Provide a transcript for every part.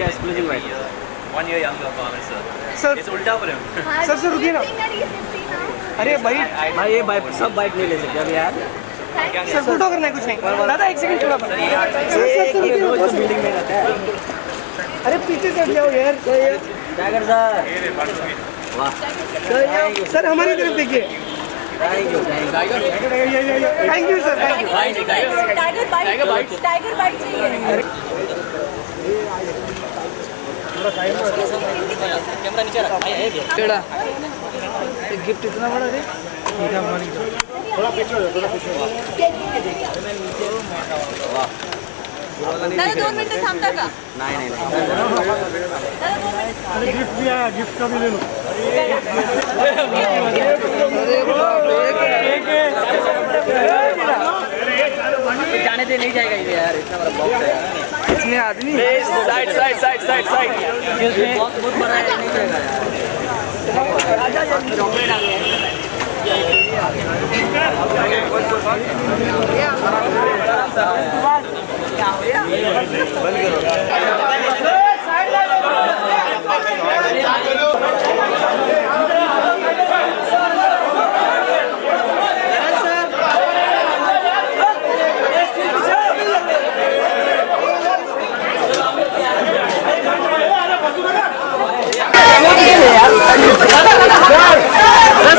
Yes, pleasing right. 1 year younger for Amir sir. Sir. It's ulta for him. Sir रुकिए ना। अरे भाई भाई ये बाइक सब बाइक नहीं ले सकते अभी यार। सर फोटो करना है कुछ नहीं। दादा एक सेकंड थोड़ा। सर बिल्डिंग में रहता है। अरे पीछे से हट जाओ यार। Tiger sir. वाह। सर हमारी तरफ देखिए। Thank you sir thank you. Tiger byte चाहिए। कैमरा नीचे रख। टेढ़ा। गिफ्ट इतना बड़ा है। थोड़ा पीछे हो थोड़ा पीछे। दादा 2 मिनट थांबता का? नहीं। अरे गिफ्ट भी आया, गिफ्ट का भी ले लो। जाने दे नहीं जाएगा ये यार, इतना बड़ा बॉक्स है यार। इसमें आदमी Side. बहुत बड़ा है, नहीं जाएगा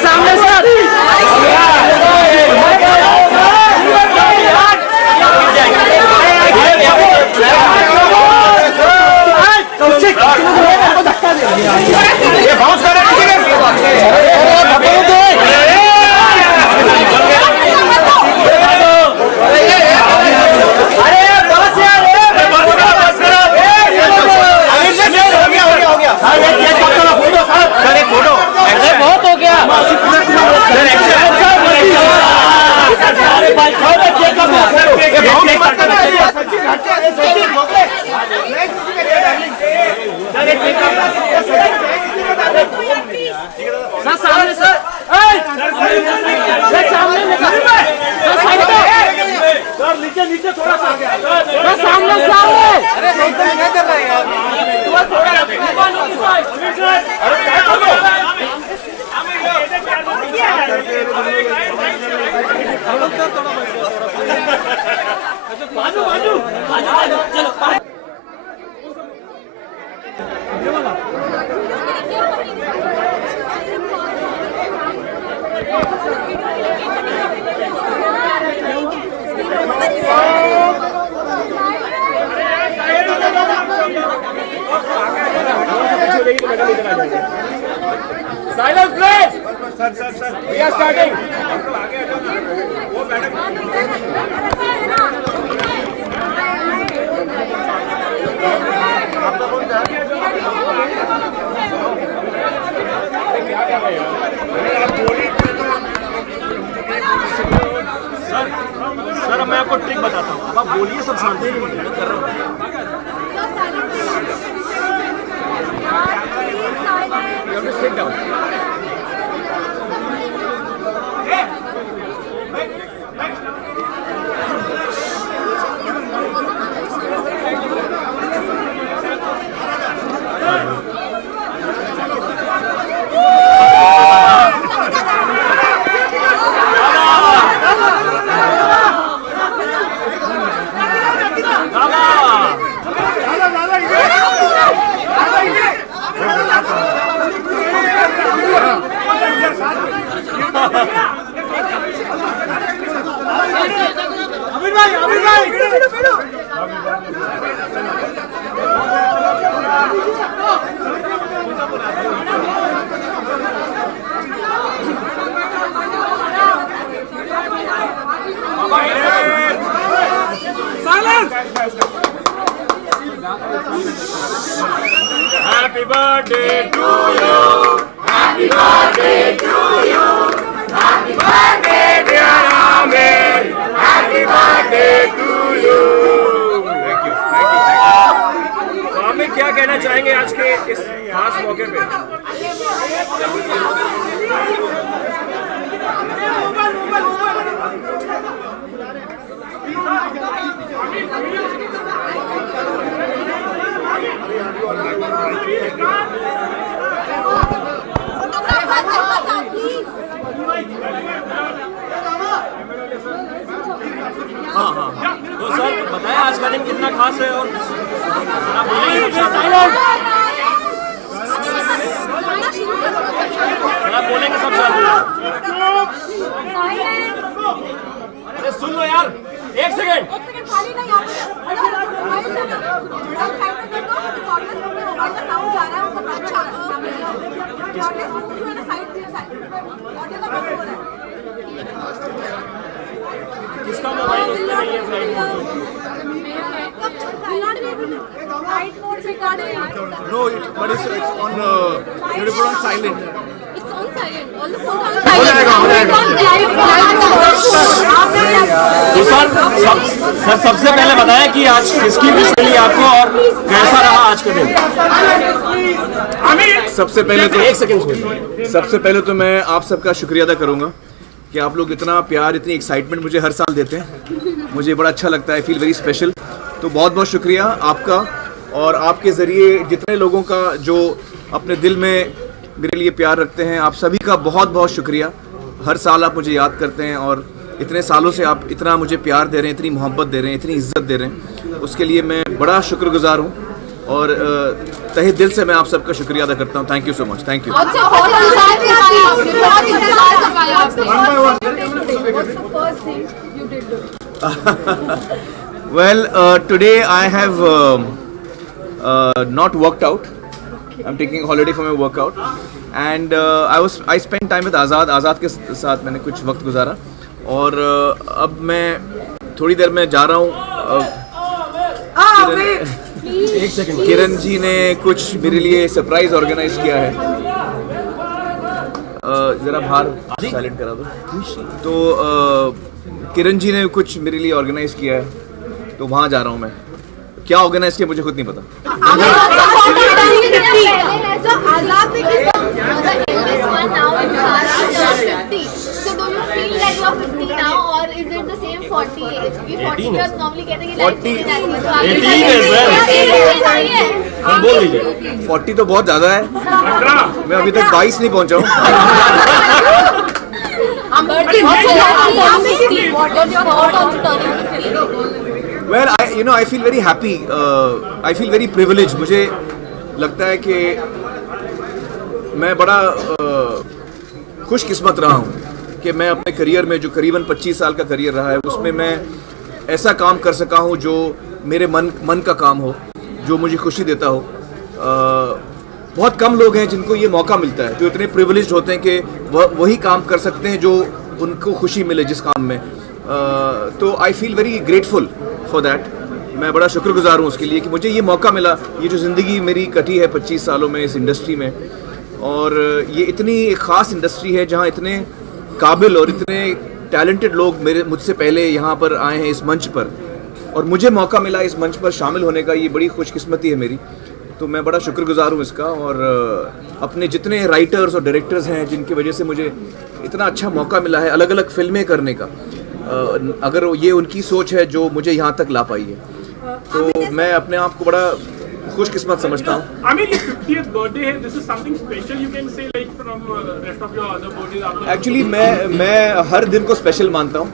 सामने सर। बहुत हो गया। सामने सर। सर नीचे थोड़ा सा सामने अरे क्या कर रहे हैं यार? Silence, please. Sir We are starting. Sir मैं आपको ट्रिक बताता हूँ, अब आप बोलिए, सब शांति नहीं कर रहे हो। Sit down. अमीर भाई Happy birthday to you. Happy birthday to you. Happy birthday dear Amir. Happy birthday to you. Thank you. तो आमिर क्या कहना चाहेंगे आज के इस खास मौके पे? तो सर बताएं आज का दिन कितना खास है और आप बोलेंगे सब साथ में। अरे सुन लो यार, एक सेकेंड। खाली नहीं आप किसका मोबाइल उसमें नहीं है flight mode? No, but it's on. You put on silent. It's on silent. All the phones are हो जाएगा, हो जाएगा। तो सर सबसे पहले बताएं कि आज किसकी विश मिली आपको और कैसा रहा आज का दिन? सबसे पहले तो एक सेकंड सबसे पहले तो मैं आप सबका शुक्रिया अदा करूंगा कि आप लोग इतना प्यार, इतनी एक्साइटमेंट मुझे हर साल देते हैं। मुझे बड़ा अच्छा लगता है, आई फील वेरी स्पेशल। तो बहुत बहुत शुक्रिया आपका, और आपके ज़रिए जितने लोगों का जो अपने दिल में मेरे लिए प्यार रखते हैं, आप सभी का बहुत बहुत शुक्रिया। हर साल आप मुझे याद करते हैं और इतने सालों से आप इतना मुझे प्यार दे रहे हैं, इतनी मोहब्बत दे रहे हैं, इतनी इज्जत दे रहे हैं, उसके लिए मैं बड़ा शुक्रगुजार हूँ और तहे दिल से मैं आप सबका शुक्रिया अदा करता हूँ। Thank you so much. Thank you. Well, today I have not worked out. I'm taking a holiday for my workout, and I spent time with आज़ाद के साथ मैंने कुछ वक्त गुजारा, और अब मैं थोड़ी देर में जा रहा हूँ। किरण जी ने कुछ मेरे लिए सरप्राइज ऑर्गेनाइज किया है। जरा बाहर साइलेंट करा दो। तो किरण जी ने कुछ मेरे लिए ऑर्गेनाइज किया है, तो वहाँ जा रहा हूँ मैं। क्या ऑर्गेनाइज किया मुझे खुद नहीं पता। बोल दीजिए। 40 तो बहुत ज्यादा है, मैं अभी तक 22 नहीं पहुंचा हूँ। Well, I feel very happy. I feel very privileged. मुझे लगता है कि मैं बड़ा खुशकिस्मत रहा हूँ कि मैं अपने करियर में, जो करीबन 25 साल का करियर रहा है, उसमें मैं ऐसा काम कर सका हूँ जो मेरे मन का काम हो, जो मुझे खुशी देता हो। बहुत कम लोग हैं जिनको ये मौका मिलता है, जो इतने प्रिविलेज्ड होते हैं कि वही काम कर सकते हैं जो उनको खुशी मिले जिस काम में। तो I feel very grateful for that. मैं बड़ा शुक्रगुजार हूँ उसके लिए कि मुझे ये मौका मिला। ये जो ज़िंदगी मेरी कटी है 25 सालों में इस इंडस्ट्री में, और ये इतनी एक ख़ास इंडस्ट्री है जहाँ इतने काबिल और इतने टैलेंटेड लोग मुझसे पहले यहाँ पर आए हैं इस मंच पर, और मुझे मौका मिला इस मंच पर शामिल होने का। ये बड़ी खुशकिस्मती है मेरी, तो मैं बड़ा शुक्रगुजार हूँ इसका। और अपने जितने राइटर्स और डायरेक्टर्स हैं जिनकी वजह से मुझे इतना अच्छा मौका मिला है अलग अलग फिल्में करने का, अगर ये उनकी सोच है जो मुझे यहाँ तक ला पाई है, तो मैं अपने आप को बड़ा खुशकिस्मत समझता हूँ। एक्चुअली मैं हर दिन को स्पेशल मानता हूँ,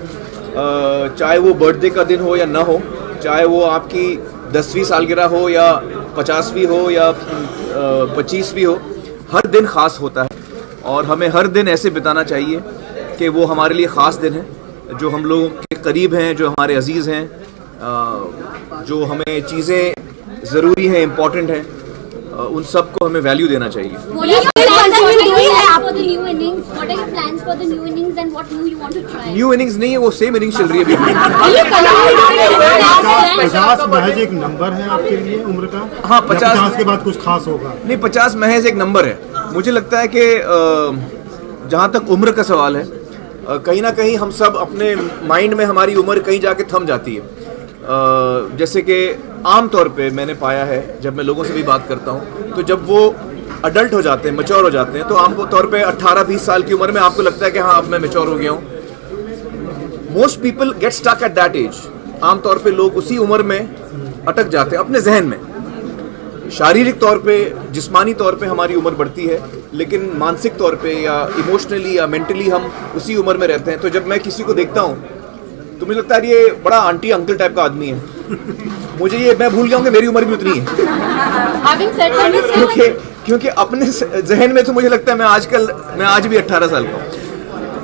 चाहे वो बर्थडे का दिन हो या ना हो, चाहे वो आपकी 10वीं सालगिरह हो या 50वीं हो या 25वीं हो, हर दिन ख़ास होता है। और हमें हर दिन ऐसे बिताना चाहिए कि वो हमारे लिए ख़ास दिन है, जो हम लोगों के करीब हैं, जो हमारे अजीज़ हैं, जो हमें चीज़ें ज़रूरी हैं, इम्पॉर्टेंट हैं, उन सब को हमें वैल्यू देना चाहिए। न्यू इनिंग्स नहीं है, वो सेम इनिंग्स चल रही है अभी। 50 महज एक नंबर है आपके लिए उम्र का? हाँ, 50 के बाद कुछ खास होगा? नहीं, 50 महज एक नंबर है। मुझे लगता है कि जहाँ तक उम्र का सवाल है, कहीं ना कहीं हम सब अपने माइंड में हमारी उम्र कहीं जाके थम जाती है। जैसे कि आम तौर पे मैंने पाया है, जब मैं लोगों से भी बात करता हूँ, तो जब वो अडल्ट हो जाते हैं, मैच्योर हो जाते हैं, तो आम तौर पे 18-20 साल की उम्र में आपको लगता है कि हाँ, अब मैं मैच्योर हो गया हूँ। Most people get stuck at that age. आम तौर पे लोग उसी उम्र में अटक जाते हैं अपने जहन में। शारीरिक तौर पे, जिस्मानी तौर पे हमारी उम्र बढ़ती है, लेकिन मानसिक तौर पे या इमोशनली या मेंटली हम उसी उम्र में रहते हैं। तो जब मैं किसी को देखता हूँ तो मुझे लगता है ये बड़ा आंटी अंकल टाइप का आदमी है। मुझे ये, मैं भूल गया हूँ कि मेरी उम्र भी उतनी है। क्योंकि अपने जहन में तो मुझे लगता है मैं आज भी 18 साल का हूँ।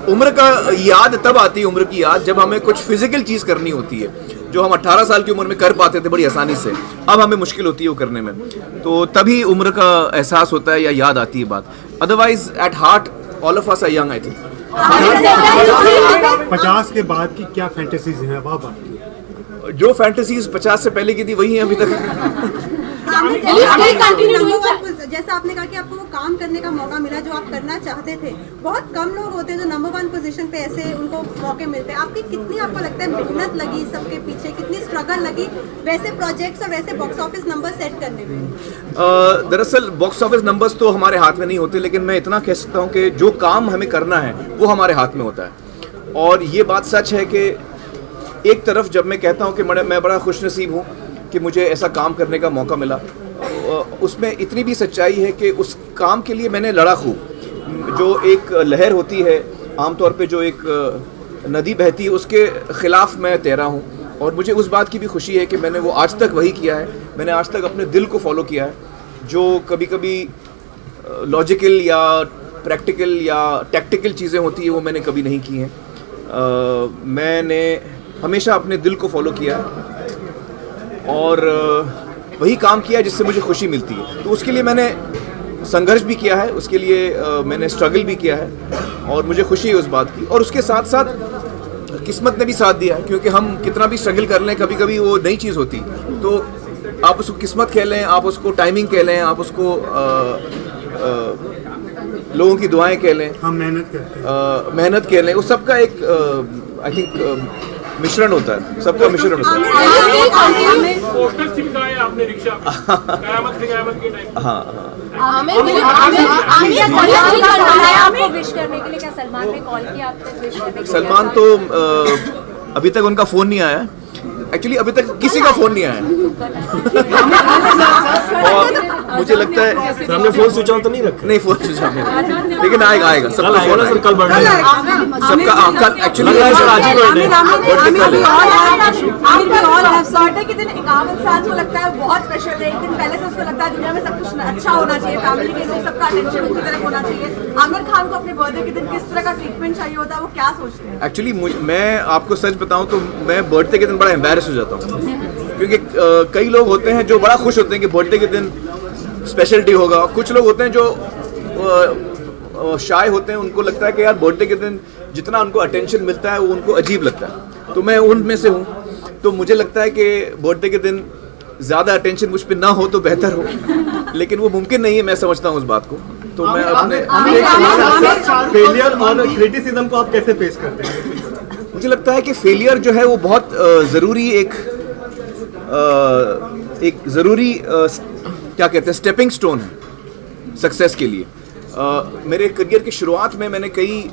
उम्र का याद तब आती है, उम्र की याद, जब हमें कुछ फिजिकल चीज़ करनी होती है जो हम 18 साल की उम्र में कर पाते थे बड़ी आसानी से, अब हमें मुश्किल होती है वो करने में। तो तभी उम्र का एहसास होता है या याद आती है बात। Otherwise at heart all of us are young I think. 50 के बाद की क्या फैंटेसीज हैं अब आपकी? जो फैंटेसीज 50 से पहले की थी वही हैं अभी तक। जैसा आपने कहा कि आपको वो काम करने का मौका मिला जो आप करना चाहते थे। बहुत कम लोग होते हैं जो नंबर 1 पोजीशन पे ऐसे उनको मौके मिलते हैं। आपकी कितनी, आपको लगता है, मेहनत लगी सबके पीछे, कितनी स्ट्रगल लगी वैसे प्रोजेक्ट्स और वैसे बॉक्स ऑफिस नंबर सेट करने में? दरअसल बॉक्स ऑफिस नंबर्स तो हमारे हाथ में नहीं होते, लेकिन मैं इतना कह सकता हूँ कि जो काम हमें करना है वो हमारे हाथ में होता है। और ये बात सच है कि एक तरफ जब मैं कहता हूँ कि मैं बड़ा खुशनसीब हूँ कि मुझे ऐसा काम करने का मौका मिला, उसमें इतनी भी सच्चाई है कि उस काम के लिए मैंने लड़ा खूब। जो एक लहर होती है आमतौर पे, जो एक नदी बहती है, उसके ख़िलाफ़ मैं तैरा हूँ। और मुझे उस बात की भी खुशी है कि मैंने वो आज तक वही किया है। मैंने आज तक अपने दिल को फॉलो किया है। जो कभी कभी लॉजिकल या प्रैक्टिकल या टैक्टिकल चीज़ें होती हैं वो मैंने कभी नहीं की हैं। मैंने हमेशा अपने दिल को फॉलो किया है और वही काम किया जिससे मुझे खुशी मिलती है। तो उसके लिए मैंने संघर्ष भी किया है, उसके लिए मैंने स्ट्रगल भी किया है और मुझे खुशी है उस बात की। और उसके साथ साथ किस्मत ने भी साथ दिया है, क्योंकि हम कितना भी स्ट्रगल कर लें, कभी कभी वो नई चीज़ होती। तो आप उसको किस्मत कह लें, आप उसको टाइमिंग कह लें, आप उसको लोगों की दुआएं कह लें, हम मेहनत करते हैं, मेहनत कह लें, वो सबका एक आई थिंक मिश्रण होता है, सबका मिश्रण होता है। पोस्टर चिपकाए आपने रिक्शा पे, कयामत के टाइम। हाँ आपको विश करने के लिए क्या सलमान ने कॉल किया आप तक विश करने? सलमान तो अभी तक उनका फ़ोन नहीं आया। एक्चुअली अभी तक किसी का फ़ोन नहीं आया। और मुझे लगता है हमने फोन स्विच ऑन तो नहीं रखा। नहीं, फोन स्विच ऑन नहीं, लेकिन आएगा सबका फोन आएगा। कल बर्थडे सबका कल एक्चुअली आज ही बर्थडे के दिन 51 साल को लगता है बहुत स्पेशल है। एक दिन पहले से उसको लगता है दुनिया में सब कुछ अच्छा होना चाहिए, फैमिली के लोग सबका अटेंशन उनकी तरफ होना चाहिए। आमिर खान को अपने बर्थडे के दिन किस तरह का ट्रीटमेंट चाहिए होता है, वो क्या सोचते हैं? एक्चुअली मैं आपको सच बताऊं तो मैं बर्थडे के दिन बड़ा एम्बैरस हो जाता हूँ, क्योंकि कई लोग होते हैं जो बड़ा खुश होते हैं कि बर्थडे के दिन स्पेशल डे होगा। कुछ लोग होते हैं जो शाय होते हैं, उनको लगता है कि यार बर्थडे के दिन जितना उनको अटेंशन मिलता है वो उनको अजीब लगता है। तो मैं उनमें से हूँ। तो मुझे लगता है कि बर्थडे के दिन ज़्यादा अटेंशन मुझ पर ना हो तो बेहतर हो, लेकिन वो मुमकिन नहीं है, मैं समझता हूँ उस बात को। तो मैं अपने फेलियर और क्रिटिसिज्म को आप कैसे फेस करते हैं? मुझे लगता है कि फेलियर जो है वो बहुत ज़रूरी एक ज़रूरी क्या कहते हैं स्टेपिंग स्टोन है सक्सेस के लिए। मेरे करियर की शुरुआत में मैंने कई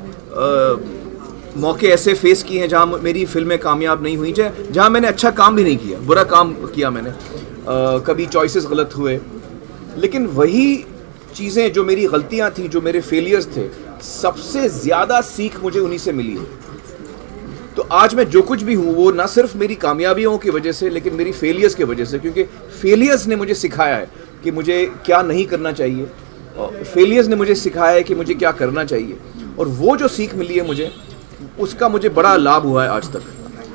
मौके ऐसे फेस किए हैं जहाँ मेरी फिल्में कामयाब नहीं हुई, जहाँ मैंने अच्छा काम भी नहीं किया, बुरा काम किया मैंने, कभी चॉइसेस गलत हुए। लेकिन वही चीज़ें जो मेरी गलतियाँ थी, जो मेरे फेलियर्स थे, सबसे ज़्यादा सीख मुझे उन्हीं से मिली है। तो आज मैं जो कुछ भी हूँ वो ना सिर्फ मेरी कामयाबियों की वजह से, लेकिन मेरी फेलियर्स की वजह से, क्योंकि फेलियर्स ने मुझे सिखाया है कि मुझे क्या नहीं करना चाहिए, और फेलियर्स ने मुझे सिखाया है कि मुझे क्या करना चाहिए। और वो जो सीख मिली है मुझे, उसका मुझे बड़ा लाभ हुआ है आज तक।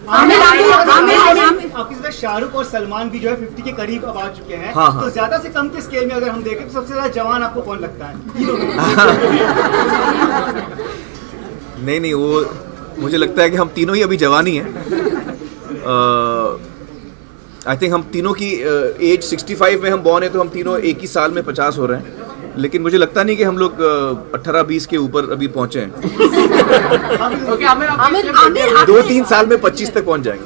आपकी तरह शाहरुख और सलमान भी जो है 50 के करीब अब आ चुके हैं। हाँ, हाँ। तो ज्यादा से कम के स्केल में अगर हम देखें तो सबसे ज्यादा जवान आपको कौन लगता है? नहीं, वो मुझे लगता है कि हम तीनों ही अभी जवान ही हैं। आई थिंक हम तीनों की एज 65 में हम बॉर्न है, तो हम तीनों एक ही साल में 50 हो रहे हैं। लेकिन मुझे लगता नहीं कि हम लोग 18-20 के ऊपर अभी पहुंचे हैं। 2-3 साल में 25 तक पहुंच जाएंगे।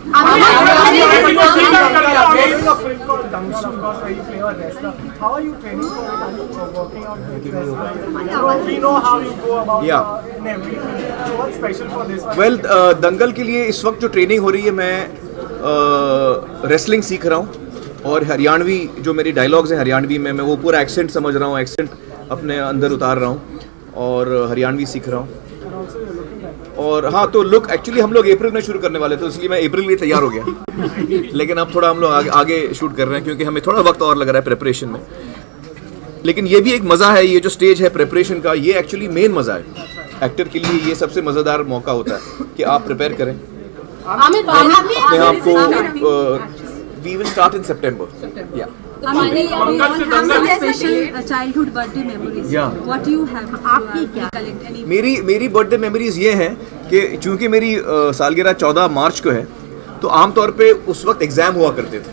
वेल, दंगल के लिए इस वक्त जो ट्रेनिंग हो रही है, मैं रेसलिंग सीख रहा हूँ और हरियाणवी जो मेरी डायलॉग्स हैं हरियाणवी में, मैं वो पूरा एक्सेंट समझ रहा हूँ, एक्सेंट अपने अंदर उतार रहा हूँ और हरियाणवी सीख रहा हूँ। और हाँ, तो लुक एक्चुअली हम लोग अप्रैल में शुरू करने वाले थे, इसलिए मैं अप्रैल में तैयार हो गया। लेकिन अब थोड़ा हम लोग आगे शूट कर रहे हैं क्योंकि हमें थोड़ा वक्त और लग रहा है प्रिपरेशन में। लेकिन ये भी एक मज़ा है, ये जो स्टेज है प्रिपरेशन का, ये एक्चुअली मेन मज़ा है एक्टर के लिए। ये सबसे मज़ेदार मौका होता है कि आप प्रिपेयर करें अपने आप को। वी विल स्टार्ट इन सितंबर। या childhood birthday memories, what you have, आपकी क्या कलेक्ट एनी? मेरी बर्थडे मेमोरीज ये हैं कि चूंकि मेरी सालगिरह 14 मार्च को है, तो आमतौर पे उस वक्त एग्जाम हुआ करते थे।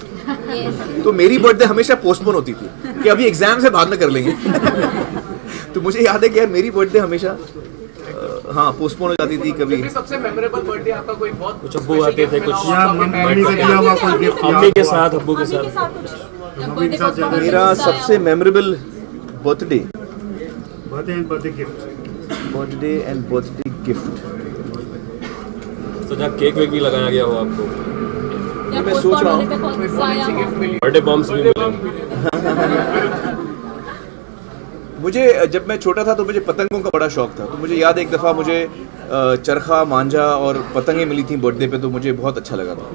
तो मेरी बर्थडे हमेशा पोस्टपोन होती थी कि अभी एग्जाम से बाद में कर लेंगे। तो मुझे याद है कि यार मेरी बर्थडे हमेशा हाँ पोस्टपोन हो जाती थी। कभी सबसे मेमोरेबल बर्थडे आपका कोई बहुत कुछ अब्बू आते थे, कुछ मम्मी के साथ, अब्बू के साथ। मेरा सबसे memorable birthday and birthday gift. तो जहाँ केक वेक भी लगाया गया हो आपको? मैं सोच रहा हूँ बर्थडे बम्स भी मिले। मुझे जब मैं छोटा था तो मुझे पतंगों का बड़ा शौक था। तो मुझे याद है एक दफ़ा मुझे चरखा, मांझा और पतंगें मिली थी बर्थडे पे, तो मुझे बहुत अच्छा लगा था।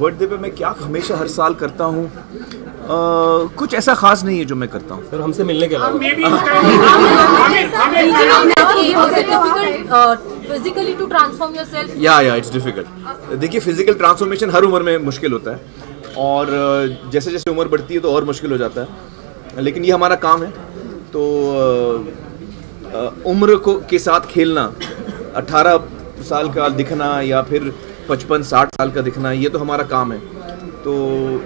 बर्थडे पे मैं क्या हमेशा हर साल करता हूँ, कुछ ऐसा खास नहीं है जो मैं करता हूँ। सर हमसे मिलने के अलावा physically to transform yourself? या इट्स डिफिकल्ट। देखिए फिजिकल ट्रांसफॉर्मेशन हर उम्र में मुश्किल होता है, और जैसे जैसे उम्र बढ़ती है तो और मुश्किल हो जाता है। लेकिन ये हमारा काम है, तो उम्र के साथ खेलना, 18 साल का दिखना या फिर 55-60 साल का दिखना, ये तो हमारा काम है। तो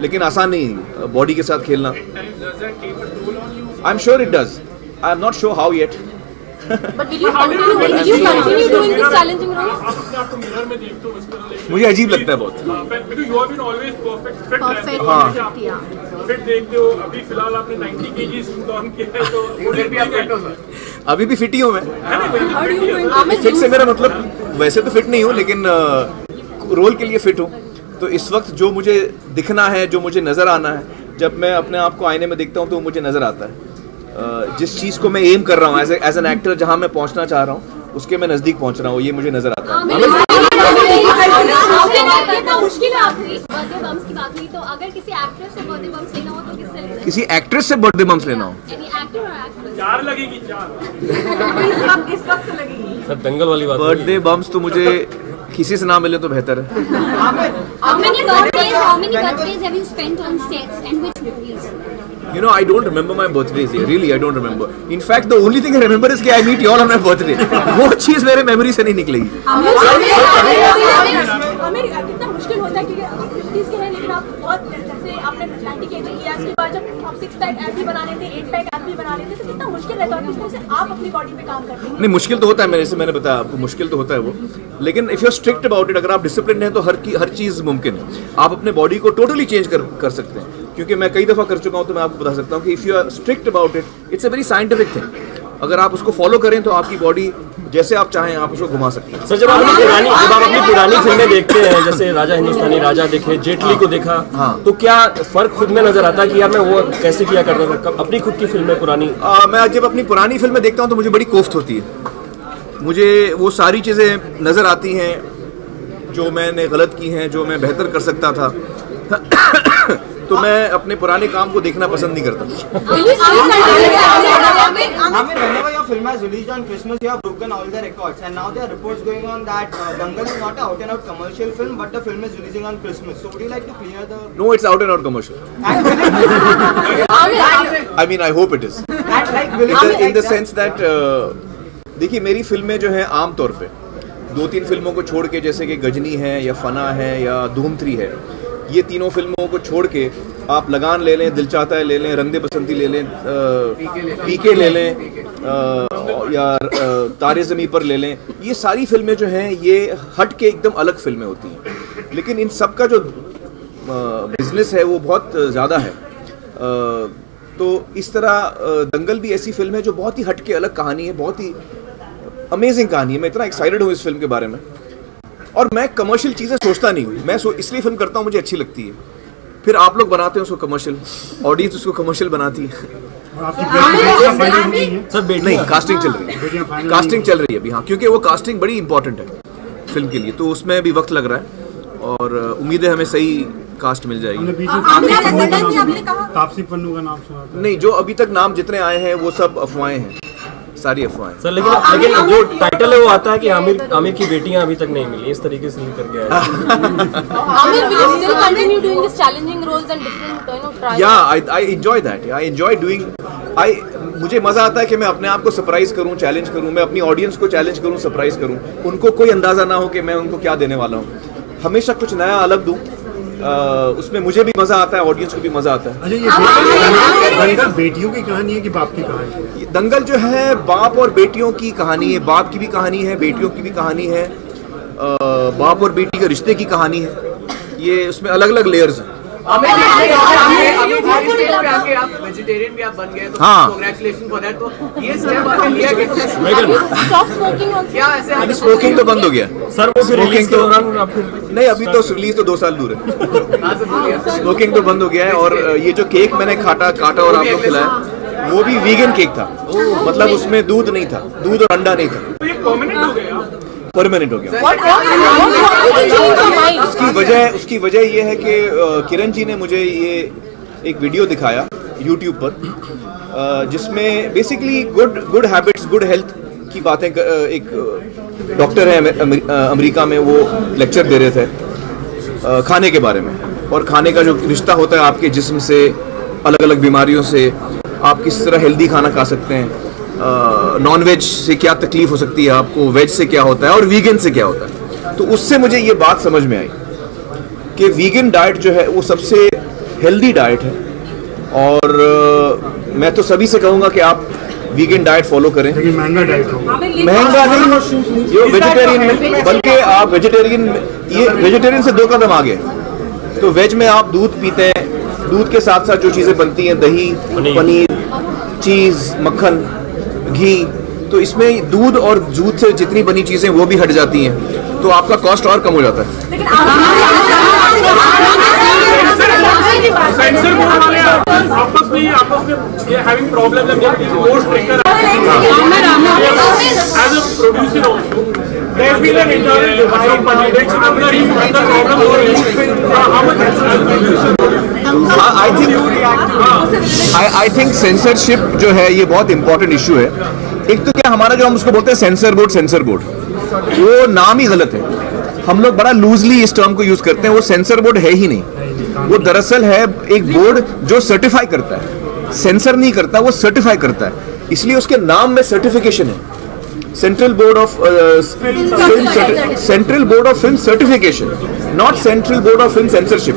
लेकिन आसान नहीं बॉडी के साथ खेलना। I am sure it does, I am not sure how yet. But will you continue doing this challenging role? मुझे अजीब लगता है बहुत। फिट देखते हो, अभी फिलहाल आपने 90 kg डाउन किया है, तो उधर भी आप फिट हो सर? अभी भी फिट ही हूँ मैं। फिट से मेरा मतलब वैसे तो फिट नहीं हूँ, लेकिन रोल के लिए फिट हूँ। तो इस वक्त जो मुझे दिखना है, जो मुझे नज़र आना है, जब मैं अपने आप को आईने में देखता हूँ तो मुझे नज़र आता है। जिस चीज़ को मैं एम कर रहा हूँ एज एन एक्टर, जहाँ मैं पहुँचना चाह रहा हूँ उसके मैं नज़दीक पहुँच रहा हूँ, ये मुझे नज़र आता है। मुश्किल है आपकी बर्थडे बम्स की बात हुई, तो अगर किसी एक्ट्रेस से बर्थडे बम्स लेना हो तो किससे लेना? किसी एक्ट्रेस से बर्थडे बम्स लेना हो? एक्टर और एक्ट्रेस? 4 लगेगी, 4 इस वक्त लगेगी। सर दंगल वाली बात। बर्थडे बम्स तो मुझे किसी से ना मिले तो बेहतर है। How many birthdays have you spent on sets and which movies? You know, I don't remember my birthdays here. Really, I don't remember. In fact, the only thing I remember is कि I meet you all on my birthday. वो चीज़ मेरे memory से नहीं निकलेगी। हमें कितना मुश्किल होता है क्योंकि आप 50s के हैं, लेकिन आप बहुत जैसे आपने 90 kg किया, इसके बाद जब आप 6 पैक ऐप भी बना लेते हैं, 8 पैक ऐप भी बना लेते हैं, तो कितना मुश्किल रहता है किस तरह से आप अपनी बॉडी पे काम करते हैं? नहीं, मुश्किल तो होता है, मैंने बताया आपको, मुश्किल तो होता है वो। लेकिन if you are strict about it, अगर आप डिसिप्लिन हैं तो हर चीज़ मुमकिन है। आप अपने बॉडी को टोटली चेंज कर सकते हैं, क्योंकि मैं कई दफ़ा कर चुका हूँ। तो मैं आपको बता सकता हूँ कि if you are strict about it, it's a very scientific thing. अगर आप उसको फॉलो करें तो आपकी बॉडी जैसे आप चाहें आप उसको घुमा सकते हैं। सर जब आप अपनी पुरानी फिल्में देखते हैं, जैसे राजा हिंदुस्तानी राजा देखे, जेटली को देखा, तो क्या फर्क खुद में नजर आता है कि यार मैं वो कैसे किया करता था अपनी खुद की फिल्में पुरानी? मैं जब अपनी पुरानी फिल्में देखता हूँ तो मुझे बड़ी कोफ्त होती है। मुझे वो सारी चीज़ें नज़र आती हैं जो मैंने गलत की हैं, जो मैं बेहतर कर सकता था। तो मैं अपने पुराने काम को देखना पसंद नहीं करता। Whenever your film has released on Christmas, you have broken all the records, and now there are reports going on that Dangal is not an out-and-out commercial film, but the film is releasing on Christmas. So would you like to clear the? No, it's out and out commercial. I mean, I hope it is. In the sense that देखिए मेरी फिल्में जो हैं आम तौर पे 2-3 फिल्मों को छोड़ के, जैसे कि गजनी है या फना है या धूम 3 है, ये तीनों फिल्मों को छोड़ के आप लगान ले लें, दिल चाहता है ले लें, रंग दे बसंती ले लें, पीके ले लें, या तारे ज़मीं पर ले लें, ये सारी फिल्में जो हैं ये हट के एकदम अलग फिल्में होती हैं। लेकिन इन सब का जो बिजनेस है वो बहुत ज़्यादा है। तो इस तरह दंगल भी ऐसी फिल्म है जो बहुत ही हट के अलग कहानी है, बहुत ही अमेजिंग कहानी है। मैं इतना एक्साइटेड हूँ इस फिल्म के बारे में, और मैं कमर्शियल चीज़ें सोचता नहीं हूँ। मैं इसलिए फिल्म करता हूँ, मुझे अच्छी लगती है। फिर आप लोग बनाते हैं उसको कमर्शियल, ऑडियंस उसको कमर्शियल बनाती है। सर नहीं, कास्टिंग चल रही है, कास्टिंग चल रही है अभी। हाँ, क्योंकि वो कास्टिंग बड़ी इंपॉर्टेंट है फिल्म के लिए, तो उसमें भी वक्त लग रहा है और उम्मीद है हमें सही कास्ट मिल जाएगी। तापसी पन्नू का नाम सुना था? नहीं, जो अभी तक नाम जितने आए हैं वो सब अफवाहें हैं, सारी अफवाहें सर। लेकिन जो टाइटल है वो आता है कि आमिर की बेटियां अभी तक नहीं मिली, इस तरीके से लेकर के आए। मुझे मजा आता है कि मैं अपने आप को सरप्राइज करूं, चैलेंज करूं, मैं अपनी ऑडियंस को चैलेंज करूं, सरप्राइज करूं, उनको कोई अंदाजा ना हो कि मैं उनको क्या देने वाला हूं। हमेशा कुछ नया अलग दूं, उसमें मुझे भी मजा आता है, ऑडियंस को भी मजा आता है। अच्छा, ये दंगल बेटियों की कहानी है कि बाप की कहानी है? दंगल जो है बाप और बेटियों की कहानी है, बाप की भी कहानी है, बेटियों की भी कहानी है, बाप और बेटी के रिश्ते की कहानी है। ये उसमें अलग अलग लेयर्स हैं। आप वेजिटेरियन भी आप बन गए, तो हाँ, कांग्रेचुलेशन फॉर दैट। तो ये स्टेप आपने लिया कैसे? क्या ऐसे स्मोकिंग तो बंद हो गया सर? वो स्मोकिंग तो नहीं, अभी तो रिलीज तो 2 साल दूर है। स्मोकिंग तो बंद हो गया है। और ये जो केक मैंने काटा और आपको खिलाया, वो भी वीगन केक था, मतलब उसमें दूध नहीं था, दूध और अंडा नहीं था, परमानेंट हो गया। उसकी वजह ये है कि किरण जी ने मुझे ये एक वीडियो दिखाया YouTube पर, जिसमें basically good habits, good health की बातें, एक डॉक्टर है अमेरिका में, वो लेक्चर दे रहे थे खाने के बारे में, और खाने का जो रिश्ता होता है आपके जिस्म से, अलग अलग बीमारियों से, आप किस तरह हेल्दी खाना खा सकते हैं, नॉन वेज से क्या तकलीफ हो सकती है आपको, वेज से क्या होता है और वीगन से क्या होता है। तो उससे मुझे ये बात समझ में आई कि वीगन डाइट जो है वो सबसे हेल्दी डाइट है, और मैं तो सभी से कहूँगा कि आप वीगन डाइट फॉलो करें। महंगा डाइट हो, महंगा नहीं, ये वेजिटेरियन में, बल्कि आप वेजिटेरियन से 2 कदम आगे। तो वेज में आप दूध पीते हैं, दूध के साथ साथ जो चीज़ें बनती हैं, दही, पनीर, चीज़, मक्खन, घी, तो इसमें दूध और दूध से जितनी बनी चीजें वो भी हट जाती हैं, तो आपका कॉस्ट और कम हो जाता है। आपस में ये having problem as a producer also there has been an internal divide contradiction of the problem over how much I think censorship जो है ये बहुत इंपॉर्टेंट इशू है। एक तो क्या हमारा जो हम उसको बोलते हैं सेंसर बोर्ड, वो नाम ही गलत है। हम लोग बड़ा लूजली इस टर्म को यूज करते हैं। वो सेंसर बोर्ड है ही नहीं, वो दरअसल है एक बोर्ड जो सर्टिफाई करता है, सेंसर नहीं करता, वो सर्टिफाई करता है। इसलिए उसके नाम में सर्टिफिकेशन है, central board of film certification, not central board of film censorship,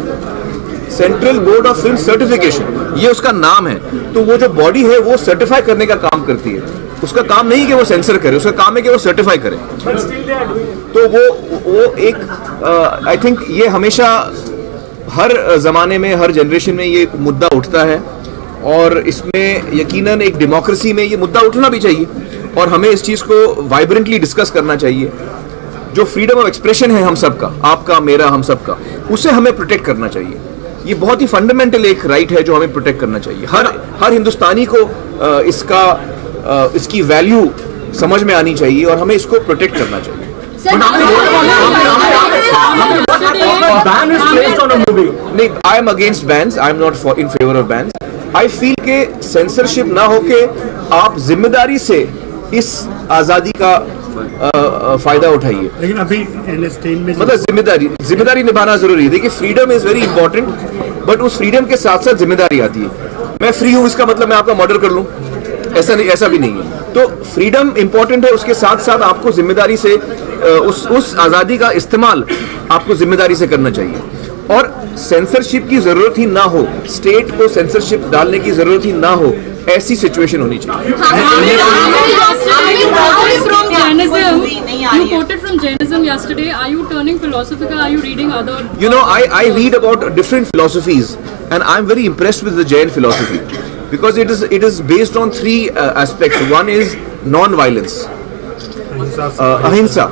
central board of film certification, ये उसका नाम है। तो वो जो बॉडी है वो सर्टिफाई करने का काम करती है। उसका काम नहीं कि वो सेंसर करे, उसका काम है कि वो सर्टिफाई करे। तो वो एक आई थिंक ये हमेशा हर जमाने में, हर जनरेशन में ये मुद्दा उठता है, और इसमें यकीनन एक डेमोक्रेसी में ये मुद्दा उठना भी चाहिए, और हमें इस चीज़ को वाइब्रेंटली डिस्कस करना चाहिए। जो फ्रीडम ऑफ एक्सप्रेशन है हम सबका, आपका, मेरा, हम सबका, उसे हमें प्रोटेक्ट करना चाहिए। ये बहुत ही फंडामेंटल एक राइट है जो हमें प्रोटेक्ट करना चाहिए। हर हिंदुस्तानी को इसकी वैल्यू समझ में आनी चाहिए, और हमें इसको प्रोटेक्ट करना चाहिए। नहीं, I am against bans, I am not in favour of bans. I feel के सेंसरशिप ना होके आप जिम्मेदारी से इस आज़ादी का फायदा उठाइए। लेकिन अभी में मतलब जिम्मेदारी निभाना जरूरी है। देखिए, freedom is very important, but उस फ्रीडम के साथ साथ जिम्मेदारी आती है। मैं फ्री हूँ इसका मतलब मैं आपका मर्डर कर लूँ, ऐसा भी नहीं है। तो फ्रीडम इंपॉर्टेंट है, उसके साथ साथ आपको जिम्मेदारी से उस आज़ादी का इस्तेमाल आपको जिम्मेदारी से करना चाहिए, और सेंसरशिप की जरूरत ही ना हो, स्टेट को सेंसरशिप डालने की जरूरत ही ना हो, ऐसी सिचुएशन होनी चाहिए। You quoted from Jainism yesterday. Are you turning philosophical? Are you reading other? You know, I read about different philosophies, and I'm very impressed with the Jain philosophy because it is based on 3 aspects. One is non-violence, अहिंसा,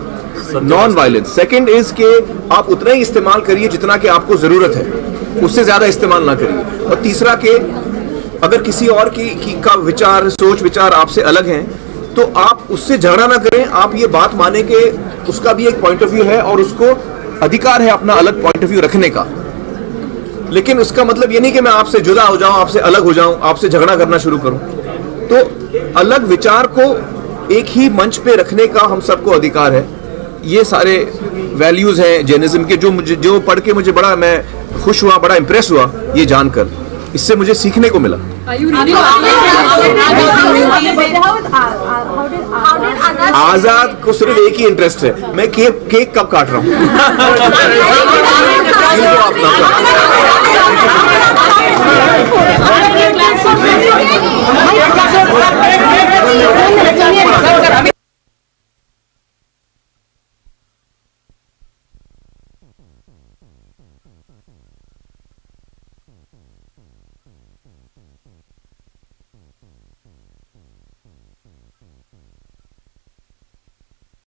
non-violence. Second is कि आप उतना ही इस्तेमाल करिए जितना कि आपको जरूरत है, उससे ज्यादा इस्तेमाल ना करिए। और तीसरा कि अगर किसी और की का विचार, सोच विचार आपसे अलग हैं, तो आप उससे झगड़ा ना करें। आप ये बात माने कि उसका भी एक पॉइंट ऑफ व्यू है और उसको अधिकार है अपना अलग पॉइंट ऑफ व्यू रखने का। लेकिन उसका मतलब ये नहीं कि मैं आपसे जुदा हो जाऊं, आपसे अलग हो जाऊं, आपसे झगड़ा करना शुरू करूं। तो अलग विचार को एक ही मंच पे रखने का हम सबको अधिकार है। ये सारे वैल्यूज हैं जैनिज्म के, जो पढ़ के मुझे बड़ा, मैं खुश हुआ, बड़ा इंप्रेस हुआ ये जानकर। इससे मुझे सीखने को मिला। आजाद को सिर्फ एक ही इंटरेस्ट है, मैं केक कब काट रहा हूँ।